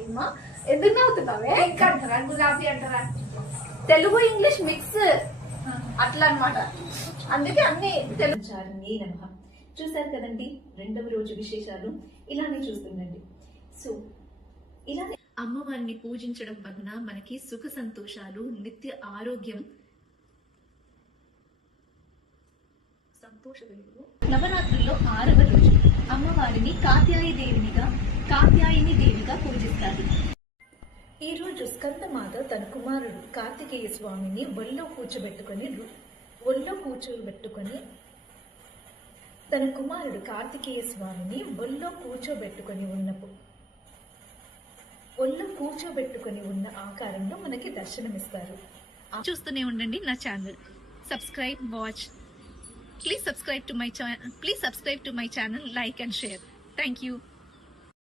అమ్మా ఎందుకు నవ్వుతున్నావే? అంటారా గులాబీ అంటారా? తెలుగు ఇంగ్లీష్ మిక్స్ అట్లా అన్నమాట. అందుకే అన్ని తెలుగు. చూసారు కదండి, రెండవ రోజు విశేషాలు ఇలానే చూస్తుండండి. సో ఇలానే అమ్మవారిని పూజించడం వలన మనకి సుఖ సంతోషాలు, నిత్య ఆరోగ్యం, సంతోష వెలుగు. నవరాత్రుల్లో 6వ రోజు అమ్మవారిని కాత్యాయని దేవిగా పూజిస్తారు. ఈ రోజు స్కందమాత తన కుమారుడు కార్తికేయ స్వామిని ఒళ్ళో కూర్చోబెట్టుకొని తన కుమారుడు కార్తికేయ స్వామిని ఒళ్ళో కూర్చోబెట్టుకొని ఉన్న ఆకారంలో మనకి దర్శనమిస్తారు. చూస్తూనే ఉండండి నా channel. Please subscribe to my channel, like and share. Thank you.